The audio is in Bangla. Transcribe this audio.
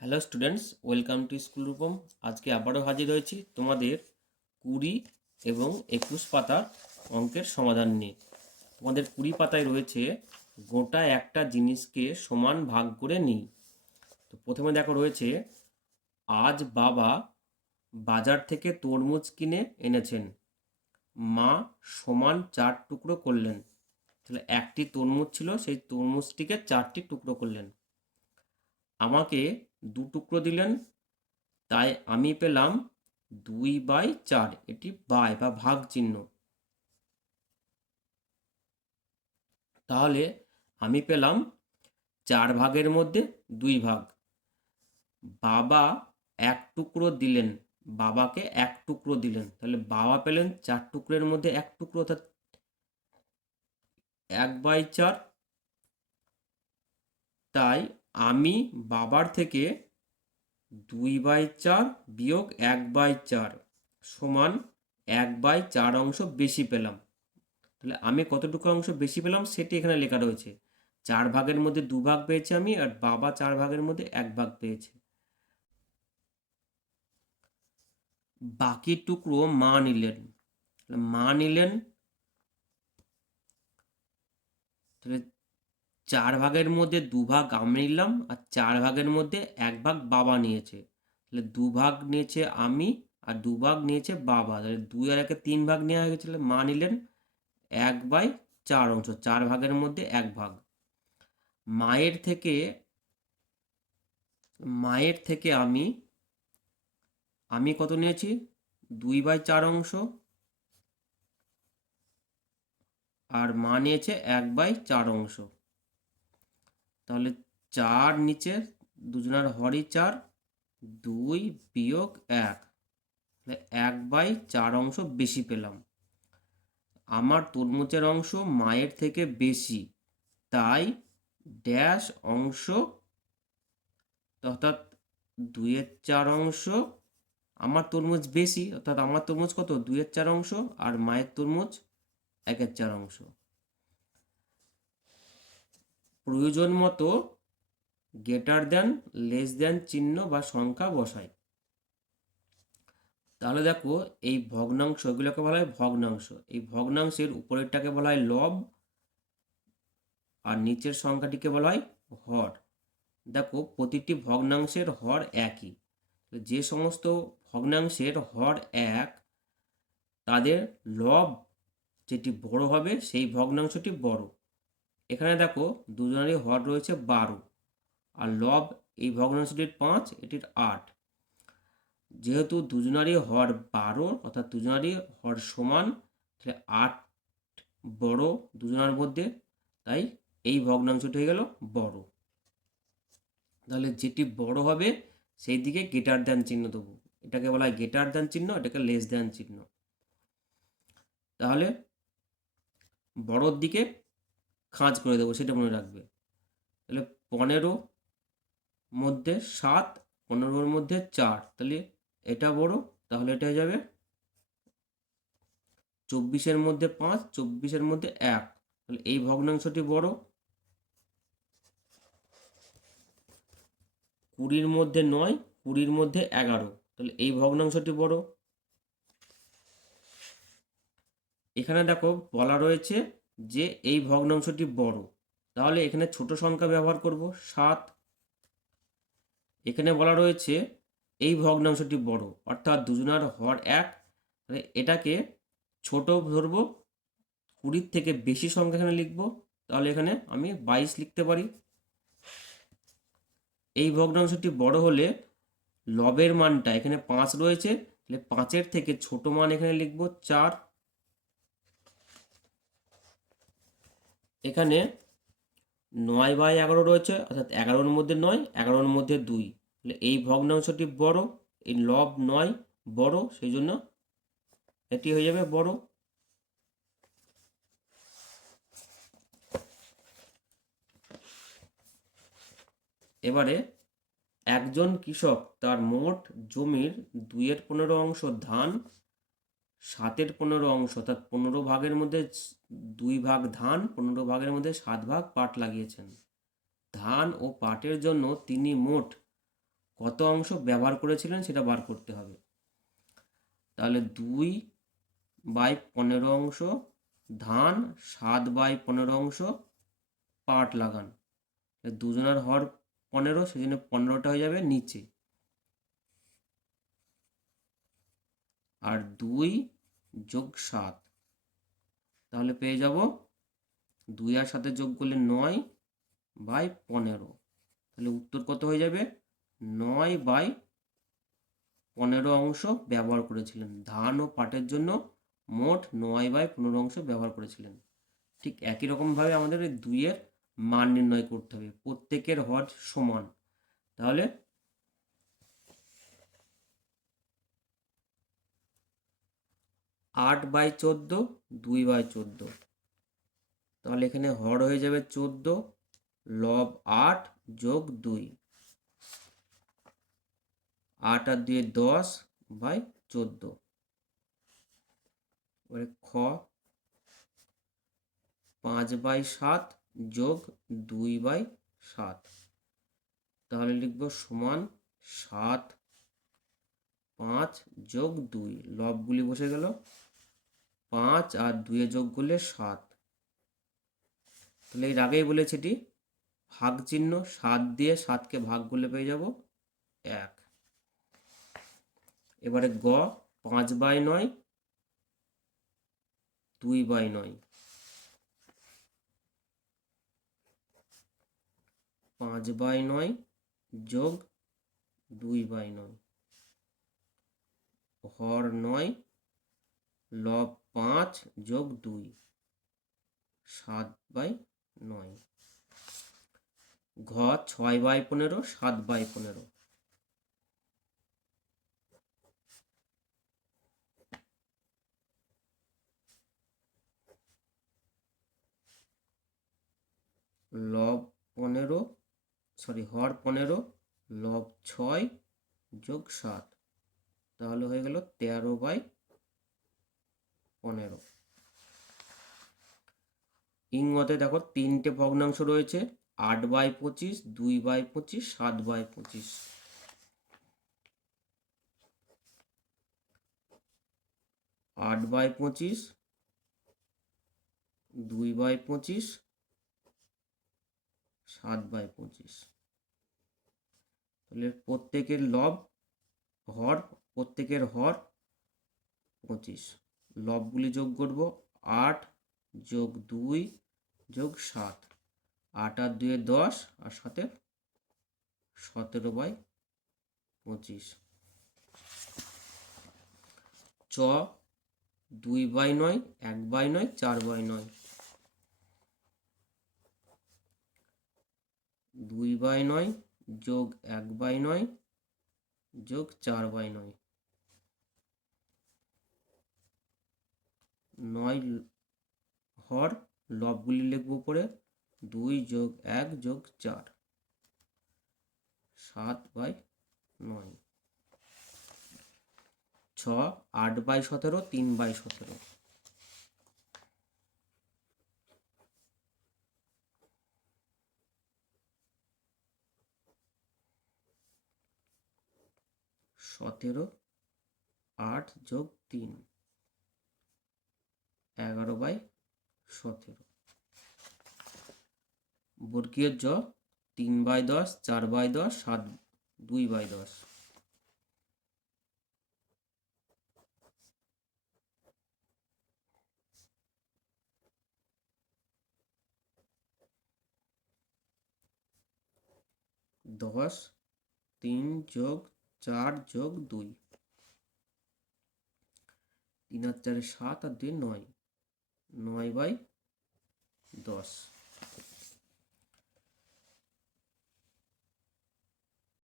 Hello students, welcome to school Rupam. আজকে আবারও হাজির হয়েছি তোমাদের 20 এবং 21 পাতার অঙ্কের সমাধান নিয়ে। তোমাদের 20 পাতায় রয়েছে গোটা একটা জিনিসকে সমান ভাগ করে নিই। তো প্রথমে দেখো রয়েছে, আজ বাবা বাজার থেকে তরমুজ কিনে এনেছেন, মা সমান 4 টুকরো করলেন। তাহলে একটি তরমুজ ছিল, সেই তরমুজটিকে 4টি টুকরো করলেন। আমাকে 2 টুকরো দিলেন, তাই আমি পেলাম 2/4। এটি বাই বা ভাগ চিহ্ন। তাহলে আমি পেলাম 4 ভাগের মধ্যে 2 ভাগ। বাবা 1 টুকরো দিলেন, বাবাকে 1 টুকরো দিলেন, তাহলে বাবা পেলেন 4 টুকরোর মধ্যে 1 টুকরো, অর্থাৎ 1/4। তাই আমি বাবার থেকে 2/4 বিয়োগ 1/4 সমান 1/4 অংশ বেশি পেলাম। তাহলে আমি কতটুকু অংশ বেশি পেলাম সেটি এখানে লেখা রয়েছে। 4 ভাগের মধ্যে 2 ভাগ পেয়েছি আমি, আর বাবা 4 ভাগের মধ্যে 1 ভাগ পেয়েছে। বাকি টুকরো মা নিলেন, তাহলে 4 ভাগের মধ্যে 2 ভাগ আমি নিলাম, আর 4 ভাগের মধ্যে 1 ভাগ বাবা নিয়েছে। তাহলে 2 ভাগ নিয়েছে আমি, আর 2 ভাগ নিয়েছে বাবা। তাহলে 2 আর 1 3 ভাগ নেওয়া হয়ে গেছে। মা নিলেন 1/4 অংশ, 4 ভাগের মধ্যে 1 ভাগ। মায়ের থেকে মায়ের থেকে আমি কত নিয়েছি? 2/4 অংশ, আর মা নিয়েছে 1/4 অংশ। তাহলে 4 নিচে, দুজনার হরই 4, 2 বিয়োগ 1, তাহলে 1/4 অংশ বেশি পেলাম। আমার তরমুজের অংশ মায়ের থেকে বেশি, তাই ড্যাশ অংশ, অর্থাৎ 2/4 অংশ। আমার তরমুজ বেশি, অর্থাৎ আমার তরমুজ কত? 2/4 অংশ, আর মায়ের তরমুজ 1/4 অংশ। প্রয়োজন মতো গ্রেটার দ্যান, লেস দ্যান চিহ্ন বা সংখ্যা বসাই। তাহলে দেখো, এই ভগ্নাংশ, এগুলোকে বলা হয় ভগ্নাংশ। এই ভগ্নাংশের উপরেরটাকে বলা হয় লব, আর নিচের সংখ্যাটিকে বলা হয় হর। দেখো, প্রতিটি ভগ্নাংশের হর একই। যে সমস্ত ভগ্নাংশের হর এক, তাদের লব যেটি বড় হবে সেই ভগ্নাংশটি বড়। এখানে দেখো, দুজনেরই হর রয়েছে 12, আর লব এই ভগ্নাংশটির 5, এটির 8। যেহেতু দুজনারই হর 12, অর্থাৎ দুজনারই হর সমান, তাহলে 8 বড় দুজনার মধ্যে, তাই এই ভগ্নাংশটি হয়ে গেল বড়। তাহলে যেটি বড় হবে সেই দিকে গ্রেটার দ্যান চিহ্ন দেবো। এটাকে বলা হয় গ্রেটার দ্যান চিহ্ন, এটাকে লেস দ্যান চিহ্ন। তাহলে বড়র দিকে খাঁজ করে দেবো, সেটা মনে রাখবে। তাহলে 15 মধ্যে 7, 15-র মধ্যে 4, তাহলে এটা বড়, তাহলে এটা হয়ে যাবে 24-এর মধ্যে 5, 24-এর মধ্যে 1, তাহলে এই ভগ্নাংশটি বড়। 20-র মধ্যে 9, 20-র মধ্যে 11, তাহলে এই ভগ্নাংশটি বড়। এখানে দেখো বলা রয়েছে যে এই ভগ্নাংশটি বড়, তাহলে এখানে ছোট সংখ্যা ব্যবহার করব 7। এখানে বলা রয়েছে এই ভগ্নাংশটি বড়, অর্থাৎ দুজনার হর 1, তাহলে এটাকে ছোট ধরবো, 20-র থেকে বেশি সংখ্যা এখানে লিখব। তাহলে এখানে আমি 22 লিখতে পারি। এই ভগ্নাংশটি বড় হলে লবের মানটা এখানে 5 রয়েছে, তাহলে 5-এর থেকে ছোট মান এখানে লিখব 4। এখানে 9/11 রয়েছে, অর্থাৎ 11-র মধ্যে 9, 11-র মধ্যে 2, তাহলে এই ভগ্নাংশটি বড়। এই লব 9 বড়, সেই জন্য এটি হয়ে যাবে বড়। এবারে একজন কৃষক তার মোট জমির 2/15 অংশ ধান, 7/15 অংশ, অর্থাৎ 15 ভাগের মধ্যে 2 ভাগ ধান, 15 ভাগের মধ্যে 7 ভাগ পাট লাগিয়েছেন। ধান ও পাটের জন্য তিনি মোট কত অংশ ব্যবহার করেছিলেন সেটা বার করতে হবে। তাহলে 2/15 অংশ ধান, 7/15 অংশ পাট লাগান। দুজনের হর 15, সেজন্য 15টা হয়ে যাবে নিচে। আর 2 যোগ 7, তাহলে পেয়ে যাব 2 আর 7 যোগ করলে 9/15। তাহলে উত্তর কত হয়ে যাবে? 9/15 অংশ ব্যবহার করেছিলেন। ধান ও পাটের জন্য মোট 9/15 অংশ ব্যবহার করেছিলেন। ঠিক একই রকমভাবে আমাদের এই 2-এর মান নির্ণয় করতে হবে। প্রত্যেকের হর সমান, তাহলে 8/14, 2/14। তাহলে এখানে হর হয়ে যাবে 14, লব 8 যোগ 2, 8 আর 2 10/14। এবারে খ 5/7 যোগ 2/7। তাহলে লিখব সমান 7, 5 যোগ 2, লবগুলি বসে গেল। 5 আর 2 যোগ করলে 7। তাহলে এর আগেই বলেছি এটি ভাগ চিহ্ন, 7 দিয়ে 7কে ভাগ করলে পেয়ে যাব 1। এবারে গ 5/9, 2/9। 5/9 যোগ 2/9, হর 9, লব 5 যোগ 2, 7/9। ঘ 6/15, 7/15। লব 15, হর 15, লব 6 যোগ 7, তাহলে হয়ে গেল 13/15। ইংতে দেখো 3টে ভগ্নাংশ রয়েছে, 8/25, 2/25, 7/25। 8/25, 2/25, 7/25। তাহলে প্রত্যেকের লব হর, প্রত্যেকের হর 25। লবগুলি যোগ করব, 8 যোগ 2 যোগ 7, 8 আর 2 10, আর 7 17/25। চ 2/9, 1/9, 4/9। 2/9 যোগ 1/9 যোগ 4/9। 9 হর, লবগুলি লিখব উপরে, 2 যোগ 1 যোগ 4, 7/9। ছ 8/17, 3/17। 17, 8 যোগ 3, 11/17। বর্গীয় জ 3/10, 4/10, 2/10। 10, 3 যোগ 4 যোগ 2, 3 আর 4 7, আর 2 9, 9/10।